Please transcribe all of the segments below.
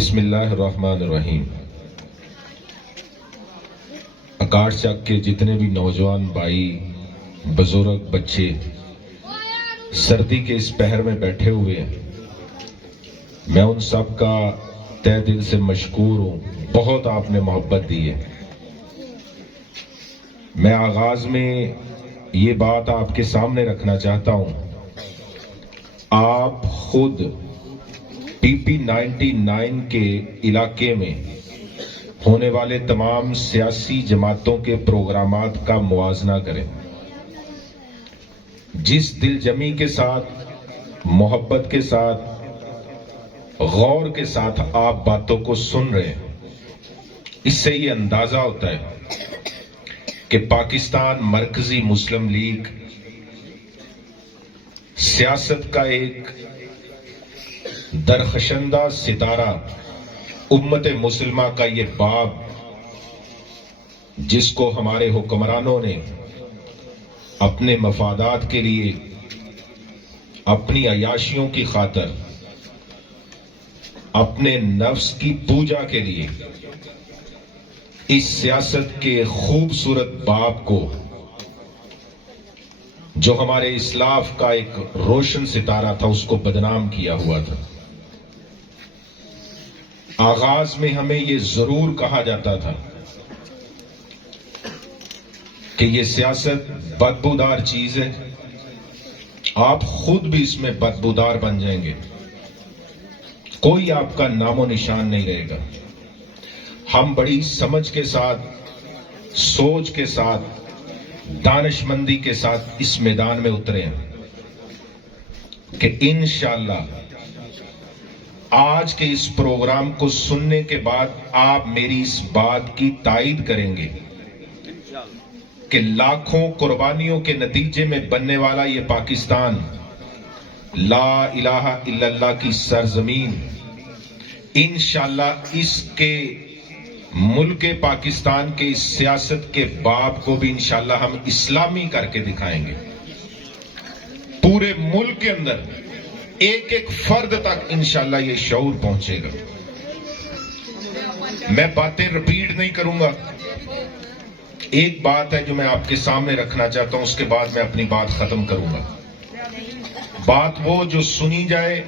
بسم اللہ الرحمن الرحیم۔ اکاڑ چک کے جتنے بھی نوجوان بھائی، بزرگ، بچے سردی کے اس پہر میں بیٹھے ہوئے ہیں، میں ان سب کا تہ دل سے مشکور ہوں۔ بہت آپ نے محبت دی ہے۔ میں آغاز میں یہ بات آپ کے سامنے رکھنا چاہتا ہوں، آپ خود پی پی 99 کے علاقے میں ہونے والے تمام سیاسی جماعتوں کے پروگرامات کا موازنہ کریں۔ جس دل جمی کے ساتھ، محبت کے ساتھ، غور کے ساتھ آپ باتوں کو سن رہے ہیں، اس سے یہ اندازہ ہوتا ہے کہ پاکستان مرکزی مسلم لیگ سیاست کا ایک درخشندہ ستارہ، امت مسلمہ کا یہ باب، جس کو ہمارے حکمرانوں نے اپنے مفادات کے لیے، اپنی عیاشیوں کی خاطر، اپنے نفس کی پوجا کے لیے اس سیاست کے خوبصورت باب کو، جو ہمارے اسلاف کا ایک روشن ستارہ تھا، اس کو بدنام کیا ہوا تھا۔ آغاز میں ہمیں یہ ضرور کہا جاتا تھا کہ یہ سیاست بدبودار چیز ہے، آپ خود بھی اس میں بدبودار بن جائیں گے، کوئی آپ کا نام و نشان نہیں رہے گا۔ ہم بڑی سمجھ کے ساتھ، سوچ کے ساتھ، دانش مندی کے ساتھ اس میدان میں اترے ہیں کہ انشاءاللہ آج کے اس پروگرام کو سننے کے بعد آپ میری اس بات کی تائید کریں گے کہ لاکھوں قربانیوں کے نتیجے میں بننے والا یہ پاکستان، لا الہ الا اللہ کی سرزمین، انشاءاللہ اس کے ملک پاکستان کے اس سیاست کے باب کو بھی انشاءاللہ ہم اسلامی کر کے دکھائیں گے۔ پورے ملک کے اندر ایک ایک فرد تک انشاءاللہ یہ شعور پہنچے گا۔ میں باتیں رپیٹ نہیں کروں گا، ایک بات ہے جو میں آپ کے سامنے رکھنا چاہتا ہوں، اس کے بعد میں اپنی بات ختم کروں گا۔ بات وہ جو سنی جائے،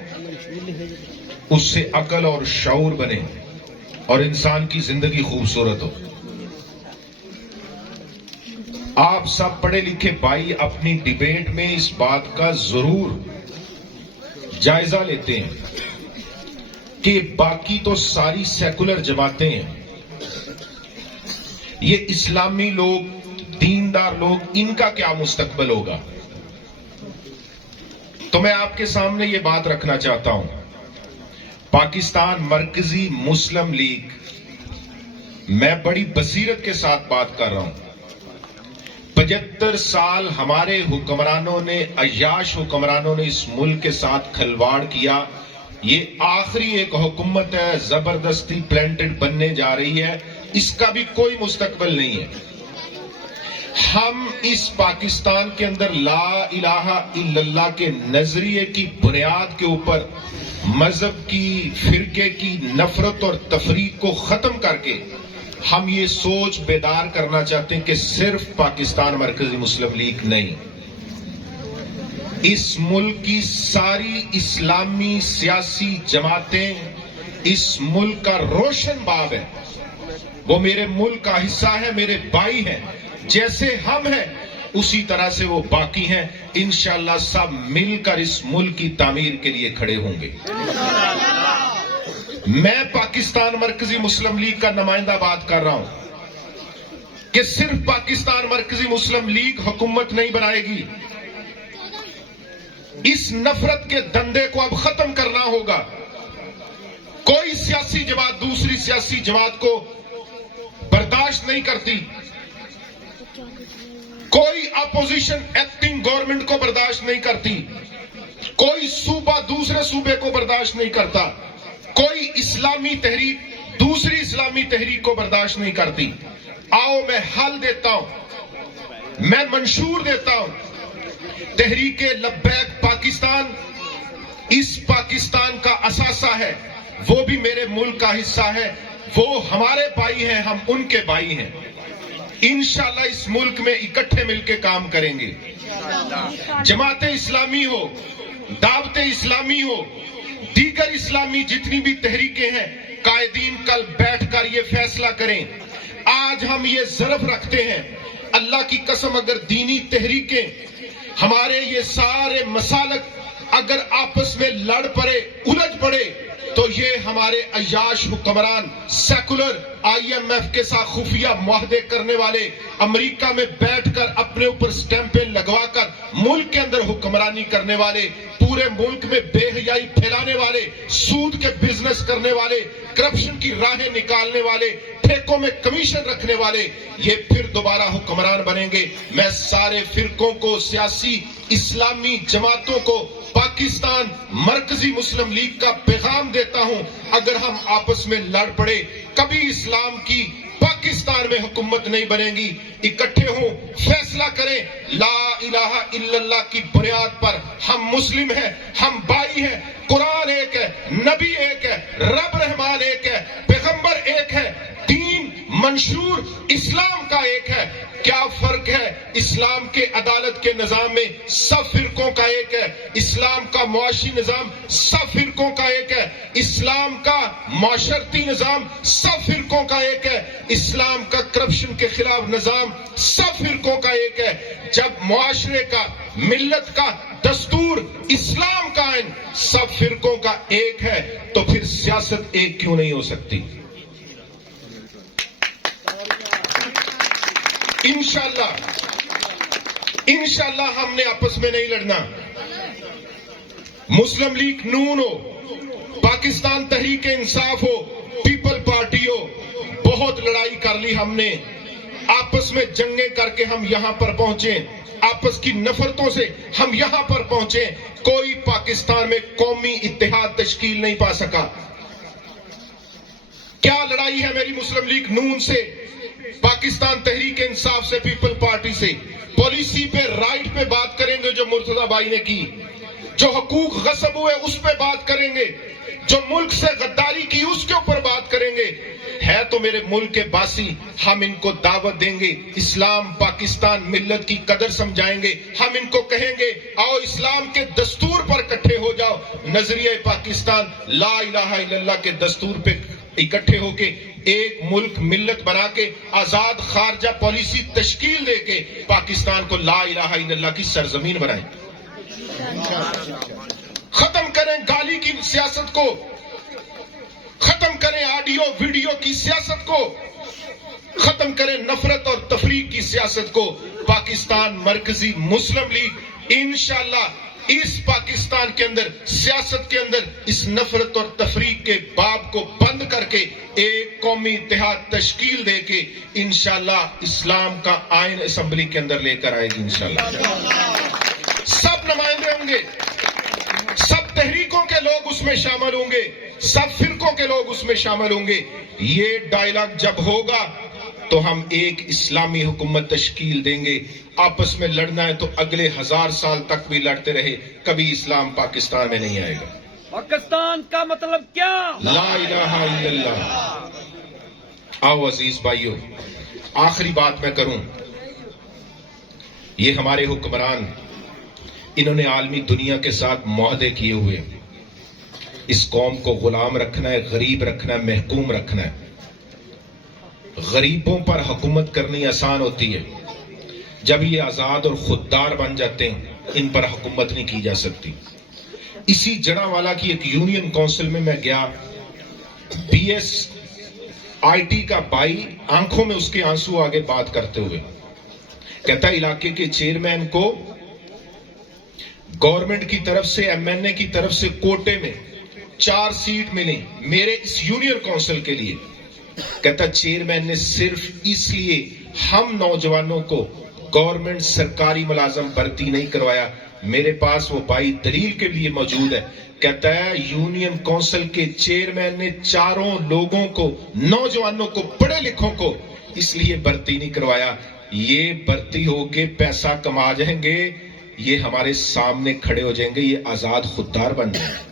اس سے عقل اور شعور بنے اور انسان کی زندگی خوبصورت ہو۔ آپ سب پڑھے لکھے بھائی اپنی ڈیبیٹ میں اس بات کا ضرور جائزہ لیتے ہیں کہ باقی تو ساری سیکولر جماعتیں ہیں، یہ اسلامی لوگ، دیندار لوگ، ان کا کیا مستقبل ہوگا؟ تو میں آپ کے سامنے یہ بات رکھنا چاہتا ہوں، پاکستان مرکزی مسلم لیگ، میں بڑی بصیرت کے ساتھ بات کر رہا ہوں۔ 75 سال ہمارے حکمرانوں نے، عیاش حکمرانوں نے اس ملک کے ساتھ کھلواڑ کیا۔ یہ آخری ایک حکومت ہے، زبردستی پلانٹڈ بننے جا رہی ہے، اس کا بھی کوئی مستقبل نہیں ہے۔ ہم اس پاکستان کے اندر لا الہ الا اللہ کے نظریے کی بنیاد کے اوپر مذہب کی، فرقے کی نفرت اور تفریق کو ختم کر کے ہم یہ سوچ بیدار کرنا چاہتے ہیں کہ صرف پاکستان مرکزی مسلم لیگ نہیں، اس ملک کی ساری اسلامی سیاسی جماعتیں اس ملک کا روشن باب ہے، وہ میرے ملک کا حصہ ہے، میرے بھائی ہیں، جیسے ہم ہیں اسی طرح سے وہ باقی ہیں۔ انشاءاللہ سب مل کر اس ملک کی تعمیر کے لیے کھڑے ہوں گے۔ میں پاکستان مرکزی مسلم لیگ کا نمائندہ بات کر رہا ہوں کہ صرف پاکستان مرکزی مسلم لیگ حکومت نہیں بنائے گی، اس نفرت کے دندے کو اب ختم کرنا ہوگا۔ کوئی سیاسی جماعت دوسری سیاسی جماعت کو برداشت نہیں کرتی، کوئی اپوزیشن ایکٹنگ گورنمنٹ کو برداشت نہیں کرتی، کوئی صوبہ دوسرے صوبے کو برداشت نہیں کرتا، کوئی اسلامی تحریک دوسری اسلامی تحریک کو برداشت نہیں کرتی۔ آؤ میں حل دیتا ہوں، میں منشور دیتا ہوں۔ تحریک لبیک پاکستان اس پاکستان کا اثاثہ ہے، وہ بھی میرے ملک کا حصہ ہے، وہ ہمارے بھائی ہیں، ہم ان کے بھائی ہیں۔ انشاءاللہ اس ملک میں اکٹھے مل کے کام کریں گے۔ جماعت اسلامی ہو، دعوت اسلامی ہو، دیگر اسلامی جتنی بھی تحریکیں ہیں، قائدین کل بیٹھ کر یہ فیصلہ کریں۔ آج ہم یہ ضرف رکھتے ہیں، اللہ کی قسم اگر دینی تحریکیں ہمارے یہ سارے مسالک اگر آپس میں لڑ پڑے، الجھ پڑے، تو یہ ہمارے عیاش حکمران، سیکولر آئی ایم ایف کے ساتھ خفیہ معاہدے کرنے والے، امریکہ میں بیٹھ کر اپنے اوپر سٹیمپیں لگوا کر ملک کے اندر حکمرانی کرنے والے، پورے ملک میں بے حیائی پھیلانے والے، سود کے بزنس کرنے والے، کرپشن کی راہیں نکالنے والے، ٹھیکوں میں کمیشن رکھنے والے، یہ پھر دوبارہ حکمران بنیں گے۔ میں سارے فرقوں کو، سیاسی اسلامی جماعتوں کو، پاکستان مرکزی مسلم لیگ کا پیغام دیتا ہوں، اگر ہم آپس میں لڑ پڑے کبھی اسلام کی پاکستان میں حکومت نہیں بنے گی۔ اکٹھے ہوں، فیصلہ کریں، لا الہ الا اللہ کی بنیاد پر ہم مسلم ہیں، ہم بھائی ہیں، قرآن ایک ہے، نبی ایک ہے، رب رحمان ایک ہے، پیغمبر ایک ہے، دین منشور اسلام کا ایک ہے۔ کیا فرق ہے اسلام کے عدالت کے نظام میں؟ سب فرقوں کا ایک ہے۔ اسلام کا معاشی نظام سب فرقوں کا ایک ہے۔ اسلام کا معاشرتی نظام سب فرقوں کا ایک ہے۔ اسلام کا کرپشن کے خلاف نظام سب فرقوں کا ایک ہے۔ جب معاشرے کا، ملت کا دستور، اسلام کا آئین سب فرقوں کا ایک ہے، تو پھر سیاست ایک کیوں نہیں ہو سکتی؟ انشاءاللہ ہم نے آپس میں نہیں لڑنا۔ مسلم لیگ نون ہو، پاکستان تحریک انصاف ہو، پیپل پارٹی ہو، بہت لڑائی کر لی ہم نے، آپس میں جنگیں کر کے ہم یہاں پر پہنچے، آپس کی نفرتوں سے ہم یہاں پر پہنچے۔ کوئی پاکستان میں قومی اتحاد تشکیل نہیں پا سکا۔ کیا لڑائی ہے میری مسلم لیگ نون سے، پاکستان تحریک انصاف سے، پیپل پارٹی سے؟ پالیسی پہ، رائٹ پہ بات کریں گے جو مرتضی بھائی نے کی، جو حقوق غصب ہوئے اس پہ بات کریں گے، جو ملک سے غداری کی اس کے اوپر بات کریں گے۔ ہے تو میرے ملک کے باسی، ہم ان کو دعوت دیں گے، اسلام پاکستان ملت کی قدر سمجھائیں گے، ہم ان کو کہیں گے آؤ اسلام کے دستور پر اکٹھے ہو جاؤ، نظریہ پاکستان لا الہ الا اللہ کے دستور پہ اکٹھے ہو کے ایک ملک ملت بنا کے آزاد خارجہ پالیسی تشکیل دے کے پاکستان کو لا الہ الا اللہ کی سرزمین بنائیں۔ ختم کریں گالی کی سیاست کو، ختم کریں آڈیو ویڈیو کی سیاست کو، ختم کریں نفرت اور تفریق کی سیاست کو۔ پاکستان مرکزی مسلم لیگ انشاءاللہ اس پاکستان کے اندر، سیاست کے اندر اس نفرت اور تفریق کے باب کو بند کر کے ایک قومی اتحاد تشکیل دے کے انشاءاللہ اسلام کا آئین اسمبلی کے اندر لے کر آئے گی انشاءاللہ۔ سب نمائندے ہوں گے، سب تحریکوں کے لوگ اس میں شامل ہوں گے، سب فرقوں کے لوگ اس میں شامل ہوں گے۔ یہ ڈائلاگ جب ہوگا تو ہم ایک اسلامی حکومت تشکیل دیں گے۔ آپس میں لڑنا ہے تو اگلے 1000 سال تک بھی لڑتے رہے، کبھی اسلام پاکستان میں نہیں آئے گا۔ پاکستان کا مطلب کیا؟ لا الہ الا اللہ۔ آؤ عزیز بھائیو، آخری بات میں کروں، یہ ہمارے حکمران، انہوں نے عالمی دنیا کے ساتھ معاہدے کیے ہوئے، اس قوم کو غلام رکھنا ہے، غریب رکھنا ہے، محکوم رکھنا ہے۔ غریبوں پر حکومت کرنی آسان ہوتی ہے، جب یہ آزاد اور خوددار بن جاتے ہیں ان پر حکومت نہیں کی جا سکتی۔ اسی جڑاوالا کی ایک یونین کونسل میں گیا، بی ایس آئی ٹی کا بھائی، آنکھوں میں اس کے آنسو آگے بات کرتے ہوئے کہتا ہے علاقے کے چیئرمین کو گورنمنٹ کی طرف سے، ایم این اے کی طرف سے کوٹے میں 4 سیٹ ملی میرے اس یونین کونسل کے لیے۔ کہتا چیئرمین نے صرف اس لیے ہم نوجوانوں کو گورنمنٹ سرکاری ملازم بھرتی نہیں کروایا، میرے پاس وہ بھائی دلیل کے لیے موجود ہے۔ کہتا ہے یونین کونسل کے چیئرمین نے 4 لوگوں کو، نوجوانوں کو، پڑھے لکھوں کو اس لیے بھرتی نہیں کروایا، یہ بھرتی ہو کے پیسہ کما جائیں گے، یہ ہمارے سامنے کھڑے ہو جائیں گے، یہ آزاد خوددار بن جائیں گے۔